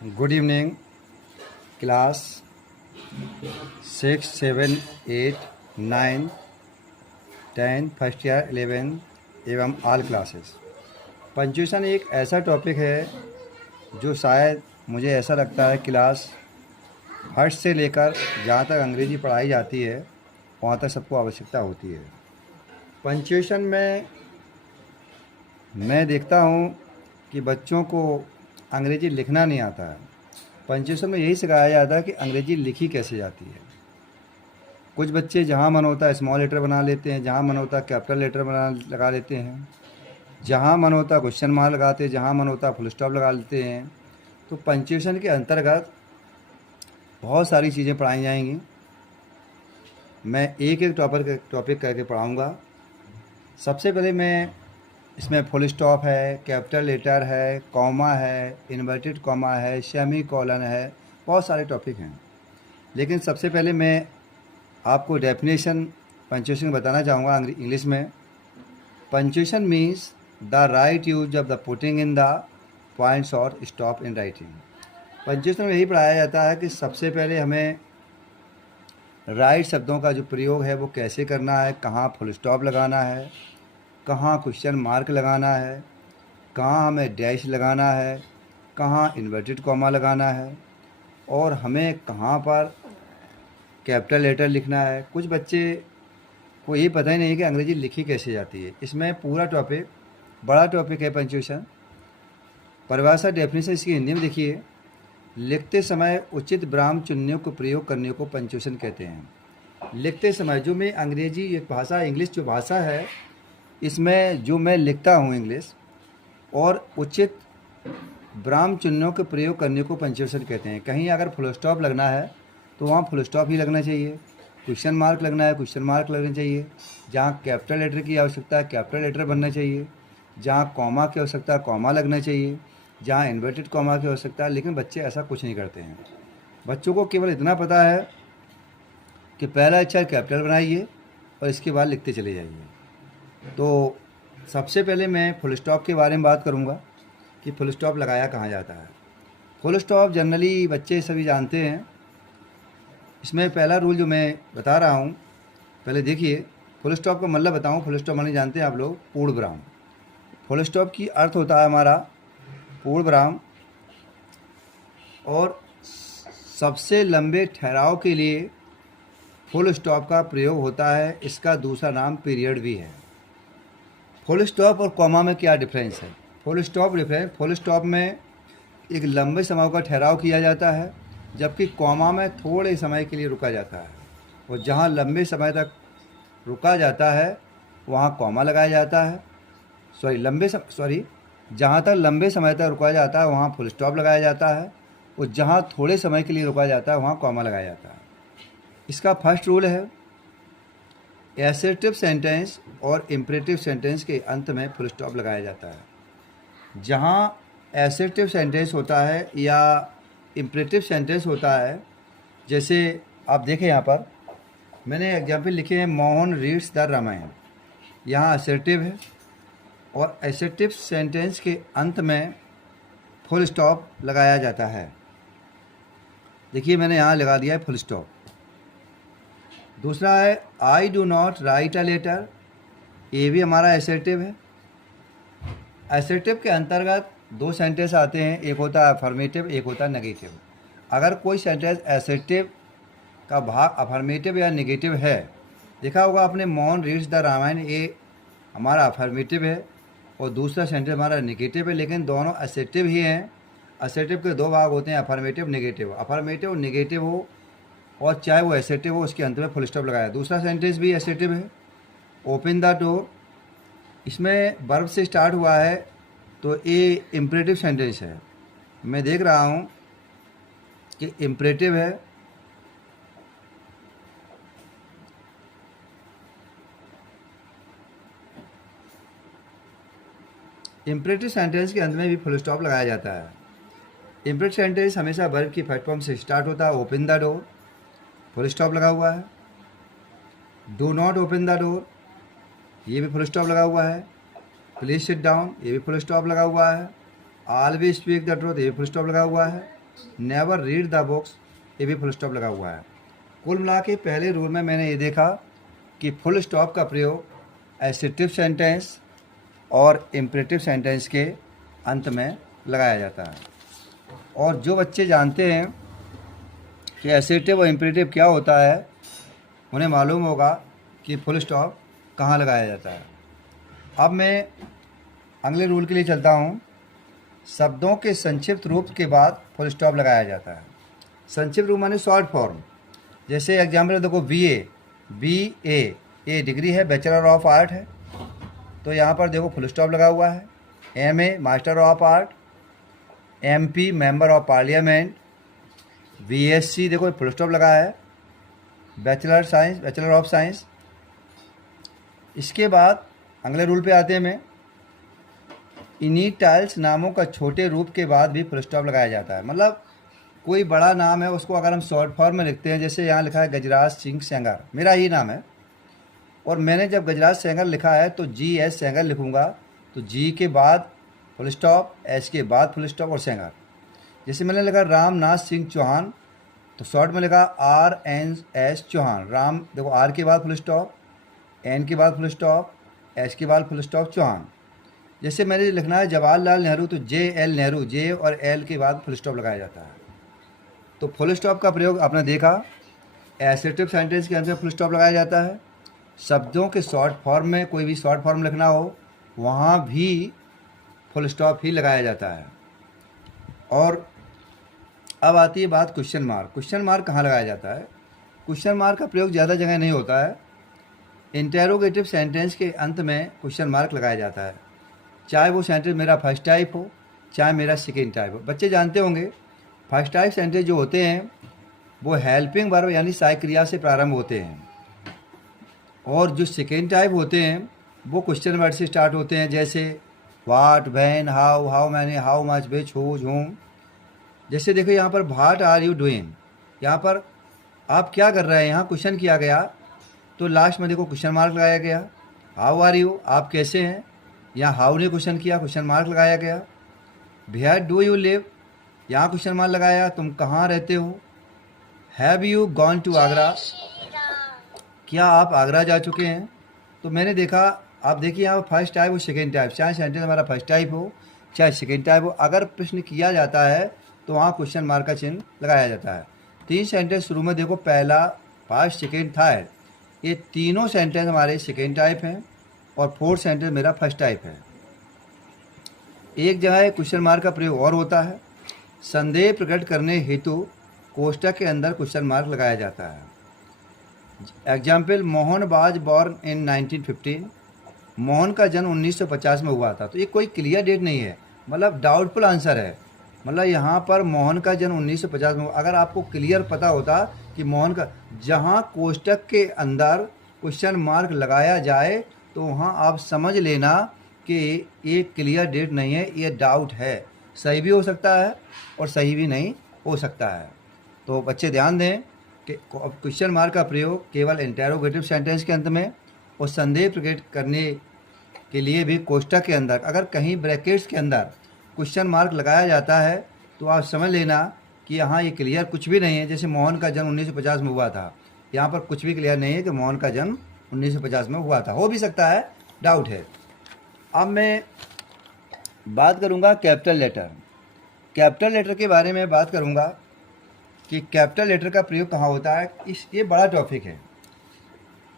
Good evening class 6, 7, 8, 9, 10 first year 11 एवं all classes. Punctuation एक ऐसा टॉपिक है जो शायद मुझे ऐसा लगता है क्लास फर्स्ट से लेकर जहाँ तक अंग्रेज़ी पढ़ाई जाती है वहाँ तक सबको आवश्यकता होती है। पंचुएशन में मैं देखता हूँ कि बच्चों को अंग्रेज़ी लिखना नहीं आता है। पंचुएशन में यही सिखाया जाता है कि अंग्रेज़ी लिखी कैसे जाती है। कुछ बच्चे जहाँ मन होता है स्मॉल लेटर बना लेते हैं, जहाँ मन होता है कैपिटल लेटर लगा लेते हैं, जहाँ मन होता है क्वेश्चन मार्क लगाते हैं, जहाँ मन होता है फुल स्टॉप लगा लेते हैं। तो पंचुएशन के अंतर्गत बहुत सारी चीज़ें पढ़ाई जाएंगी। मैं एक एक टॉपिक करके पढ़ाऊँगा। सबसे पहले मैं इसमें फुल स्टॉप है, कैपिटल लेटर है, कॉमा है, इन्वर्टेड कॉमा है, सेमी कॉलन है, बहुत सारे टॉपिक हैं। लेकिन सबसे पहले मैं आपको डेफिनेशन पंचुएशन बताना चाहूँगा इंग्लिश में। Punctuation means the right use of the putting in the points और स्टॉप इन राइटिंग। पंचुएशन में यही पढ़ाया जाता है कि सबसे पहले हमें राइट शब्दों का जो प्रयोग है वो कैसे करना है, कहाँ फुल स्टॉप लगाना है, कहाँ क्वेश्चन मार्क लगाना है, कहाँ हमें डैश लगाना है, कहाँ इन्वर्टेड कॉमा लगाना है, और हमें कहाँ पर कैपिटल लेटर लिखना है। कुछ बच्चे को ये पता ही नहीं कि अंग्रेज़ी लिखी कैसे जाती है। इसमें पूरा टॉपिक बड़ा टॉपिक है पंचुएशन। परिभाषा डेफिनेशन इसकी हिंदी में देखिए। लिखते समय उचित विराम चिन्हों को प्रयोग करने को पंचुएशन कहते हैं। लिखते समय जो मैं अंग्रेजी एक भाषा इंग्लिश जो भाषा है इसमें जो मैं लिखता हूँ इंग्लिश और उचित विराम चिन्हों के प्रयोग करने को पंचुएशन कहते हैं। कहीं अगर फुल स्टॉप लगना है तो वहाँ फुल स्टॉप ही लगना चाहिए, क्वेश्चन मार्क लगना है क्वेश्चन मार्क लगना चाहिए, जहाँ कैपिटल लेटर की आवश्यकता है कैपिटल लेटर बनना चाहिए, जहाँ कॉमा की आवश्यकता है कॉमा लगना चाहिए, जहाँ इन्वर्टेड कॉमा की आवश्यकता है। लेकिन बच्चे ऐसा कुछ नहीं करते हैं। बच्चों को केवल इतना पता है कि पहला अक्षर कैपिटल बनाइए और इसके बाद लिखते चले जाइए। तो सबसे पहले मैं फुल स्टॉप के बारे में बात करूँगा कि फुल स्टॉप लगाया कहाँ जाता है। फुल स्टॉप जनरली बच्चे सभी जानते हैं। इसमें पहला रूल जो मैं बता रहा हूँ, पहले देखिए। फुल स्टॉप का मतलब बताऊँ। फुल स्टॉप माने जानते हैं आप लोग, पूर्ण विराम। फुल स्टॉप की अर्थ होता है हमारा पूर्ण विराम, और सबसे लंबे ठहराव के लिए फुल स्टॉप का प्रयोग होता है। इसका दूसरा नाम पीरियड भी है। फुल स्टॉप और कॉमा में क्या डिफरेंस है? फुल स्टॉप में एक लंबे समय का ठहराव किया जाता है, जबकि कॉमा में थोड़े समय के लिए रुका जाता है। और जहाँ लंबे समय तक रुका जाता है वहाँ कॉमा लगाया जाता है। जहाँ तक लंबे समय तक रुका जाता है वहाँ फुल स्टॉप लगाया जाता है, और जहाँ थोड़े समय के लिए रुका जाता है वहाँ कॉमा लगाया जाता है। इसका फर्स्ट रूल है, एसर्टिव सेंटेंस और इम्परेटिव सेंटेंस के अंत में फुल स्टॉप लगाया जाता है। जहाँ एसर्टिव सेंटेंस होता है या इम्परेटिव सेंटेंस होता है, जैसे आप देखें यहाँ पर मैंने एग्जाम्पल लिखे हैं, मोहन रीड्स द रामायण। यहाँ असर्टिव है और असर्टिव सेंटेंस के अंत में फुल स्टॉप लगाया जाता है। देखिए मैंने यहाँ लगा दिया है फुल स्टॉप। दूसरा है, I do not write a letter. ये भी हमारा असर्टिव है। असर्टिव के अंतर्गत दो सेंटेंस आते हैं, एक होता है अफर्मेटिव, एक होता है नेगेटिव। अगर कोई सेंटेंस असर्टिव का भाग अफर्मेटिव या नेगेटिव है, देखा होगा आपने मोहन रीड्स द रामायण, ये हमारा अफर्मेटिव है और दूसरा सेंटेंस हमारा नेगेटिव है, लेकिन दोनों असर्टिव ही हैं। असर्टिव के दो भाग होते हैं, अफर्मेटिव नेगेटिव। अफर्मेटिव नेगेटिव हो और चाहे वो असर्टिव हो, उसके अंत में फुल स्टॉप लगाया। दूसरा सेंटेंस भी असर्टिव है, ओपन द डोर। इसमें वर्ब से स्टार्ट हुआ है तो ये इम्परेटिव सेंटेंस है। मैं देख रहा हूँ कि इम्परेटिव है। इम्परेटिव सेंटेंस के अंत में भी फुल स्टॉप लगाया जाता है। इम्परेटिव सेंटेंस हमेशा वर्ब की फर्स्ट फॉर्म से स्टार्ट होता है, open the door, full stop लगा हुआ है। Do not open the door, ये भी फुल स्टॉप लगा हुआ है। प्लीज सिट डाउन, ये भी फुल स्टॉप लगा हुआ है। ऑलवेज स्पीक द ट्रूथ, ये भी फुल स्टॉप लगा हुआ है। नेवर रीड द बुक्स, ये भी फुल स्टॉप लगा हुआ है। कुल मिला के पहले रूल में मैंने ये देखा कि फुल स्टॉप का प्रयोग एसेटिव सेंटेंस और इम्परेटिव सेंटेंस के अंत में लगाया जाता है। और जो बच्चे जानते हैं कि एसेटिव और इम्परेटिव क्या होता है, उन्हें मालूम होगा कि फुल स्टॉप कहाँ लगाया जाता है। अब मैं अगले रूल के लिए चलता हूँ। शब्दों के संक्षिप्त रूप के बाद फुल स्टॉप लगाया जाता है। संक्षिप्त रूप माने शॉर्ट फॉर्म। जैसे एग्जाम्पल देखो, BA ये डिग्री है, बैचलर ऑफ आर्ट है, तो यहाँ पर देखो फुल स्टॉप लगा हुआ है। MA master of art, MP member of parliament, BSc देखो फुल स्टॉप लगा है, bachelor science, bachelor of science. इसके बाद अगले रूल पे आते हैं। मैं इनिटाइल्स नामों का छोटे रूप के बाद भी फुल स्टॉप लगाया जाता है। मतलब कोई बड़ा नाम है, उसको अगर हम शॉर्ट फॉर्म में लिखते हैं, जैसे यहाँ लिखा है गजराज सिंह सेंगर, मेरा ही नाम है, और मैंने जब गजराज सेंगर लिखा है तो GS सेंगर लिखूँगा, तो G के बाद फुल स्टॉप, S के बाद फुल स्टॉप और सेंगर। जैसे मैंने लिखा रामनाथ सिंह चौहान, तो शॉर्ट में लिखा RNS चौहान, राम देखो R के बाद फुल स्टॉप, N के बाद फुल स्टॉप, S के बाद फुल स्टॉप, चौहान। जैसे मैंने लिखना है जवाहरलाल नेहरू, तो JL नेहरू, J और L के बाद फुल स्टॉप लगाया जाता है। तो फुल स्टॉप का प्रयोग आपने देखा, एसेटिव सेंटेंस के अंदर फुल स्टॉप लगाया जाता है। शब्दों के शॉर्ट फॉर्म में कोई भी शॉर्ट फॉर्म लिखना हो, वहाँ भी फुल स्टॉप ही लगाया जाता है। और अब आती है बात क्वेश्चन मार्क। क्वेश्चन मार्क कहाँ लगाया जाता है? क्वेश्चन मार्क का प्रयोग ज़्यादा जगह नहीं होता है। इंटेरोगेटिव सेंटेंस के अंत में क्वेश्चन मार्क लगाया जाता है, चाहे वो सेंटेंस मेरा फर्स्ट टाइप हो, चाहे मेरा सेकेंड टाइप हो। बच्चे जानते होंगे फर्स्ट टाइप सेंटेंस जो होते हैं वो हेल्पिंग वर्ब यानी सहायक क्रिया से प्रारंभ होते हैं, और जो सेकेंड टाइप होते हैं वो क्वेश्चन वर्ड से स्टार्ट होते हैं, जैसे what, when, how, how many, how much, which, whose, whom. जैसे देखो यहाँ पर व्हाट आर यू डूइंग, यहाँ पर आप क्या कर रहे हैं, यहाँ क्वेश्चन किया गया, तो लास्ट में देखो क्वेश्चन मार्क लगाया गया। हाउ आर यू, आप कैसे हैं, यहाँ हाउ ने क्वेश्चन किया, क्वेश्चन मार्क लगाया गया। वेयर डू यू लिव, यहाँ क्वेश्चन मार्क लगाया, तुम कहाँ रहते हो। Have you gone to Agra, क्या आप आगरा जा चुके हैं। तो मैंने देखा, आप देखिए यहाँ फर्स्ट टाइप और सेकेंड टाइप, चाहे सेंटेंस हमारा फर्स्ट टाइप हो चाहे सेकेंड टाइप हो, अगर प्रश्न किया जाता है तो वहाँ क्वेश्चन मार्क का चिन्ह लगाया जाता है। 3 सेंटेंस शुरू में देखो, पहला, फर्स्ट, सेकेंड, थर्ड, ये तीनों सेंटेंस हमारे सेकेंड टाइप हैं और 4th सेंटेंस मेरा फर्स्ट टाइप है। एक जगह क्वेश्चन मार्क का प्रयोग और होता है, संदेह प्रकट करने हेतु कोष्टक के अंदर क्वेश्चन मार्क लगाया जाता है। Example, Mohan was born in 1915, Mohan का जन्म 1950 में हुआ था। तो ये कोई क्लियर डेट नहीं है, मतलब डाउटफुल आंसर है। मतलब यहाँ पर मोहन का जन्म 1950 में हुआ। अगर आपको क्लियर पता होता कि मोहन का, जहाँ कोष्टक के अंदर क्वेश्चन मार्क लगाया जाए तो वहाँ आप समझ लेना कि ये क्लियर डेट नहीं है, ये डाउट है। सही भी हो सकता है और सही भी नहीं हो सकता है। तो बच्चे ध्यान दें कि क्वेश्चन मार्क का प्रयोग केवल इंटेरोगेटिव सेंटेंस के अंत में और संदेह प्रकट करने के लिए भी कोष्टक के अंदर, अगर कहीं ब्रैकेट्स के अंदर क्वेश्चन मार्क लगाया जाता है तो आप समझ लेना कि यहाँ ये क्लियर कुछ भी नहीं है। जैसे मोहन का जन्म 1950 में हुआ था, यहाँ पर कुछ भी क्लियर नहीं है कि मोहन का जन्म 1950 में हुआ था, हो भी सकता है, डाउट है। अब मैं बात करूँगा कैपिटल लेटर। कैपिटल लेटर के बारे में बात करूँगा कि कैपिटल लेटर का प्रयोग कहाँ होता है। ये बड़ा टॉपिक है,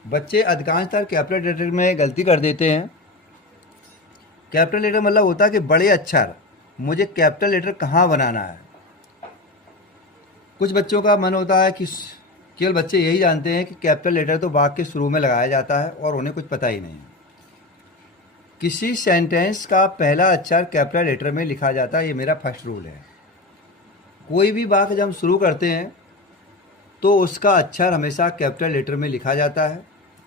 बच्चे अधिकांशतः कैपिटल लेटर में गलती कर देते हैं। कैपिटल लेटर मतलब होता है कि बड़े अक्षर, मुझे कैपिटल लेटर कहाँ बनाना है। कुछ बच्चों का मन होता है कि केवल बच्चे यही जानते हैं कि कैपिटल लेटर तो वाक्य के शुरू में लगाया जाता है और उन्हें कुछ पता ही नहीं है। किसी सेंटेंस का पहला अक्षर कैपिटल लेटर में लिखा जाता है, ये मेरा फर्स्ट रूल है। कोई भी वाक्य जब हम शुरू करते हैं तो उसका अक्षर हमेशा कैपिटल लेटर में लिखा जाता है।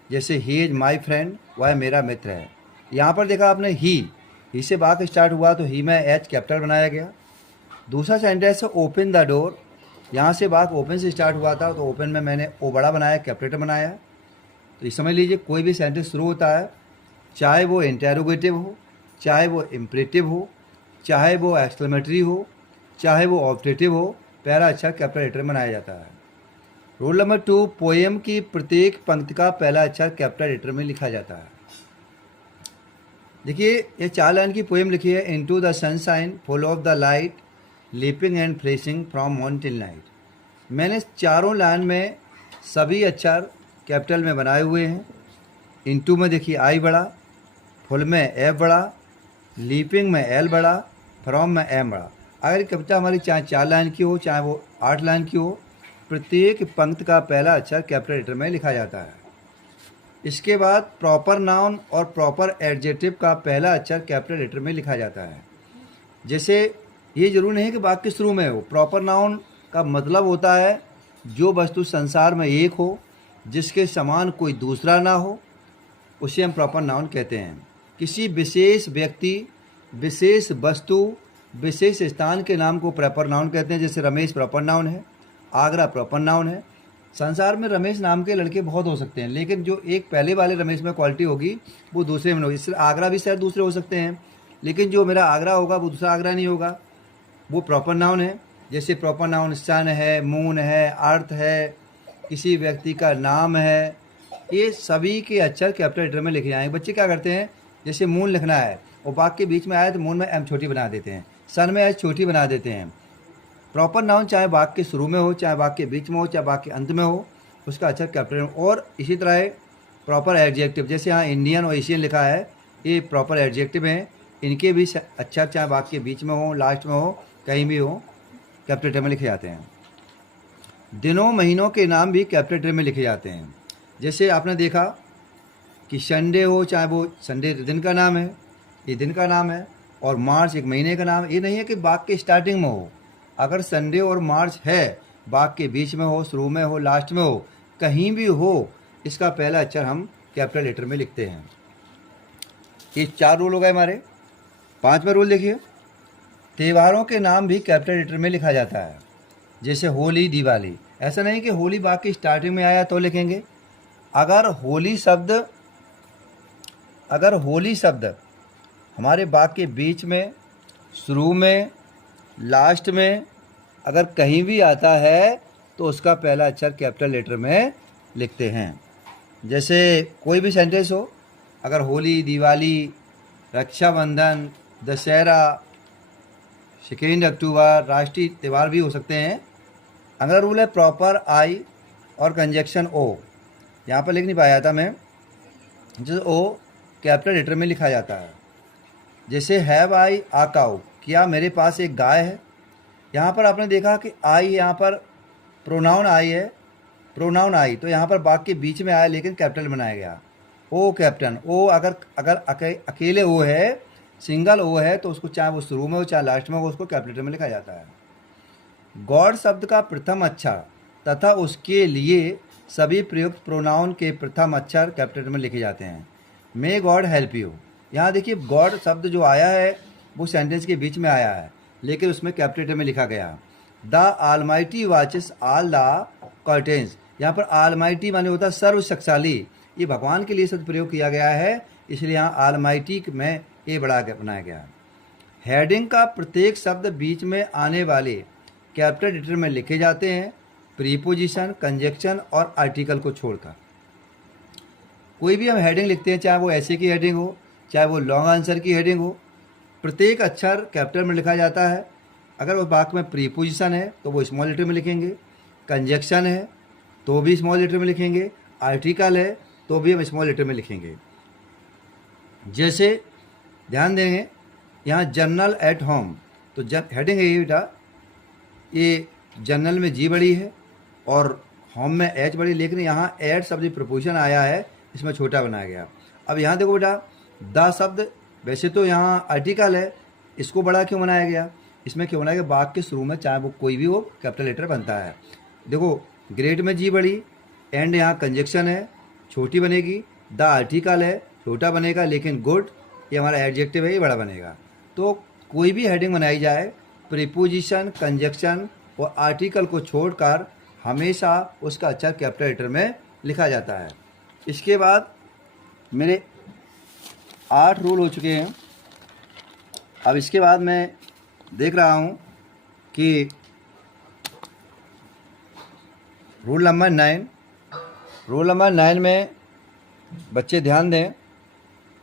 जैसे ही इज़ माई फ्रेंड, वह मेरा मित्र है। यहाँ पर देखा आपने ही से वाक्य स्टार्ट हुआ तो ही में एच कैपिटल बनाया गया। दूसरा सेंटेंस है ओपन द डोर, यहाँ से वाक्य ओपन से स्टार्ट हुआ था तो ओपन में मैंने ओ बड़ा बनाया, कैपिटल बनाया। तो ये समझ लीजिए, कोई भी सेंटेंस शुरू होता है, चाहे वो इंटेरोगेटिव हो, चाहे वो इम्परेटिव हो, चाहे वो एक्सक्लेमेटरी हो, चाहे वो ऑब्जेक्टिव हो, पहला अक्षर कैपिटल लेटर में बनाया जाता है। रूल नंबर 2, पोएम की प्रत्येक पंक्ति का पहला अक्षर कैपिटल लेटर में लिखा जाता है। देखिए, ये 4 लाइन की पोएम लिखी है। Into the sunshine, full of the light, leaping and flashing from morning till night. मैंने चारों लाइन में सभी अक्षर कैपिटल में बनाए हुए हैं। इनटू में देखिए आई बड़ा, फुल में एफ बड़ा, लीपिंग में एल बड़ा, फ्रॉम में एम बड़ा। अगर कविता हमारी चाहे 4 लाइन की हो चाहे वो 8 लाइन की हो, प्रत्येक पंक्ति का पहला अक्षर कैपिटल लेटर में लिखा जाता है। इसके बाद प्रॉपर नाउन और प्रॉपर एडजेक्टिव का पहला अक्षर कैपिटल लेटर में लिखा जाता है। जैसे ये जरूर नहीं कि वाक्य शुरू में हो। प्रॉपर नाउन का मतलब होता है जो वस्तु संसार में एक हो, जिसके समान कोई दूसरा ना हो, उसे हम प्रॉपर नाउन कहते हैं। किसी विशेष व्यक्ति, विशेष वस्तु, विशेष स्थान के नाम को प्रॉपर नाउन कहते हैं। जैसे रमेश प्रॉपर नाउन है, आगरा प्रॉपर नाउन है। संसार में रमेश नाम के लड़के बहुत हो सकते हैं, लेकिन जो एक पहले वाले रमेश में क्वालिटी होगी वो दूसरे में होगी। इसलिए आगरा भी शायद दूसरे हो सकते हैं, लेकिन जो मेरा आगरा होगा वो दूसरा आगरा नहीं होगा, वो प्रॉपर नाउन है। जैसे प्रॉपर नाउन सन है, मून है, अर्थ है, किसी व्यक्ति का नाम है, ये सभी के अक्षर कैपिटल लेटर में लिखे जाएंगे। बच्चे क्या करते हैं, जैसे मून लिखना है और वाक्य के बीच में आया तो मून में एम छोटी बना देते हैं, सन में एच छोटी बना देते हैं। प्रॉपर नाउन चाहे वाक्य के शुरू में हो, चाहे वाक्य के बीच में हो, चाहे वाक्य के अंत में हो, उसका अक्षर कैपिटल में। और इसी तरह है प्रॉपर एडजेक्टिव। जैसे यहाँ इंडियन और एशियन लिखा है, ये प्रॉपर एडजेक्टिव हैं। इनके भी अक्षर चाहे वाक्य के बीच में हो, लास्ट में हो, कहीं भी हो, कैपिटल लेटर में लिखे जाते हैं। दिनों महीनों के नाम भी कैपिटल लेटर में लिखे जाते हैं। जैसे आपने देखा कि संडे हो, चाहे वो संडे दिन का नाम है, ये दिन का नाम है, और मार्च एक महीने का नाम है। ये नहीं है कि वाक्य के स्टार्टिंग में हो। अगर संडे और मार्च है, वाक्य के बीच में हो, शुरू में हो, लास्ट में हो, कहीं भी हो, इसका पहला अक्षर हम कैपिटल लेटर में लिखते हैं। ये 4 रूल हो गए हमारे। 5वां रूल देखिए, त्योहारों के नाम भी कैपिटल लेटर में लिखा जाता है। जैसे होली, दिवाली। ऐसा नहीं कि होली वाक्य स्टार्टिंग में आया तो लिखेंगे। अगर होली शब्द हमारे वाक्य के बीच में, शुरू में, लास्ट में अगर कहीं भी आता है तो उसका पहला अक्षर कैपिटल लेटर में लिखते हैं। जैसे कोई भी सेंटेंस हो, अगर होली, दिवाली, रक्षाबंधन, दशहरा, 2 अक्टूबर, राष्ट्रीय त्यौहार भी हो सकते हैं। अगला रूल है प्रॉपर आई और कंजक्शन ओ। यहाँ पर लिख नहीं पाया था मैं, जैसे ओ कैपिटल लेटर में लिखा जाता है। जैसे हैव आई आ काऊ, क्या मेरे पास एक गाय है। यहाँ पर आपने देखा कि आई, यहाँ पर प्रोनाउन आई है, प्रोनाउन आई, तो यहाँ पर वाक्य के बीच में आया लेकिन कैपिटल बनाया गया। ओ कैप्टन, ओ अगर अकेले ओ है, सिंगल ओ है, तो उसको चाहे वो शुरू में हो चाहे लास्ट में हो, उसको कैपिटल लेटर में लिखा जाता है। गॉड शब्द का प्रथम अक्षर तथा उसके लिए सभी प्रयुक्त प्रोनाउन के प्रथम अक्षर कैपिटल लेटर में लिखे जाते हैं। May God help you. यहाँ देखिए गॉड शब्द जो आया है वो सेंटेंस के बीच में आया है, लेकिन उसमें कैपिटल लेटर में लिखा गया। The almighty watches all the curtains. यहाँ पर आलमाइटी माने होता है सर्वशक्तिशाली। ये भगवान के लिए शब्द प्रयोग किया गया है, इसलिए यहाँ आलमाइटी में ये बनाया गया। हेडिंग का प्रत्येक शब्द बीच में आने वाले कैपिटल लेटर में लिखे जाते हैं, प्रीपोजिशन, कंजक्शन और आर्टिकल को छोड़कर। कोई भी हम हेडिंग लिखते हैं, चाहे वो ऐसे की हेडिंग हो, चाहे वो लॉन्ग आंसर की हेडिंग हो, प्रत्येक अक्षर कैपिटल में लिखा जाता है। अगर वो वाक्य में प्रीपोजिशन है तो वो स्मॉल लेटर में लिखेंगे, कंजक्शन है तो भी स्मॉल लेटर में लिखेंगे, आर्टिकल है तो भी हम स्मॉल लेटर में लिखेंगे। जैसे ध्यान देंगे यहाँ जनरल एट होम, तो हेडिंग है ये बेटा, ये जनरल में जी बड़ी है और होम में एच बड़ी, लेकिन यहाँ एट शब्द प्रपोजिशन आया है, इसमें छोटा बनाया गया। अब यहाँ देखो बेटा, द शब्द वैसे तो यहाँ आर्टिकल है, इसको बड़ा क्यों बनाया गया, इसमें क्यों बनाया गया, वाक्य के शुरू में चाहे वो कोई भी हो कैपिटल लेटर बनता है। देखो ग्रेट में जी बड़ी, एंड यहाँ कंजक्शन है, छोटी बनेगी, द आर्टिकल है, छोटा बनेगा, लेकिन गुड ये हमारा एडजेक्टिव है, ये बड़ा बनेगा। तो कोई भी हेडिंग बनाई जाए, प्रीपोजिशन, कंजक्शन और आर्टिकल को छोड़कर हमेशा उसका अक्षर कैपिटल लेटर में लिखा जाता है। इसके बाद मेरे 8 रूल हो चुके हैं। अब इसके बाद मैं देख रहा हूँ कि रूल नंबर 9। रूल नंबर 9 में बच्चे ध्यान दें,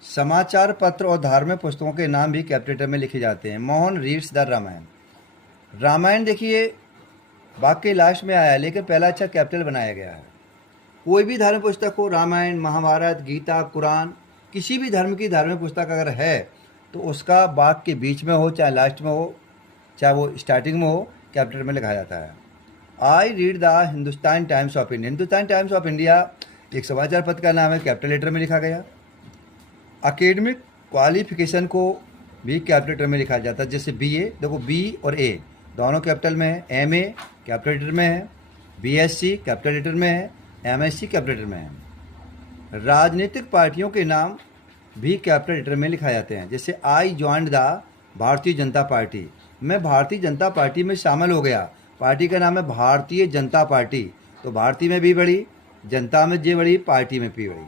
समाचार पत्र और धार्मिक पुस्तकों के नाम भी कैपिटल लेटर में लिखे जाते हैं। Mohan reads the Ramayana. रामायण देखिए वाक्य लास्ट में आया, लेकिन पहला अक्षर कैपिटल बनाया गया है। कोई भी धार्मिक पुस्तक हो, रामायण, महाभारत, गीता, कुरान, किसी भी धर्म की धार्मिक पुस्तक अगर है तो उसका वाक्य के बीच में हो, चाहे लास्ट में हो, चाहे वो स्टार्टिंग में हो, कैपिटल में लिखा जाता है। I read the Hindustan times of India. Hindustan times of India एक समाचार पत्र का नाम है, कैपिटल लेटर में लिखा गया। अकेडमिक क्वालिफिकेशन को भी कैपिटल लेटर में लिखा जाता है, जैसे BA, देखो B और A दोनों कैपिटल में है, MA कैपिटल लेटर में है, BSc कैपिटल लेटर में है, MSc कैपिटल लेटर में है। राजनीतिक पार्टियों के नाम भी कैपिटल लेटर में लिखा जाते हैं, जैसे आई joined the Bharatiya Janata party. मैं भारतीय जनता पार्टी में शामिल हो गया। पार्टी का नाम है भारतीय जनता पार्टी, तो भारतीय में भी बड़ी, जनता में जे बड़ी, पार्टी में भी बड़ी।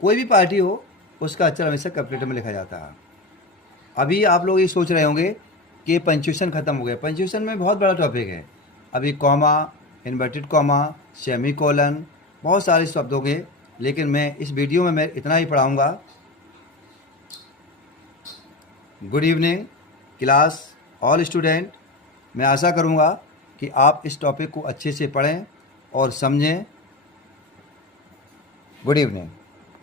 कोई भी पार्टी हो उसका अक्षर हमेशा कैपिटल लेटर में लिखा जाता है। अभी आप लोग ये सोच रहे होंगे कि पंक्चुएशन ख़त्म हो गया। पंक्चुएशन में बहुत बड़ा टॉपिक है। अभी comma, inverted comma, semi colon, बहुत सारे शब्द हो गए, लेकिन मैं इस वीडियो में मैं इतना ही पढ़ाऊँगा। Good evening class all student. मैं आशा करूँगा कि आप इस टॉपिक को अच्छे से पढ़ें और समझें। Good evening.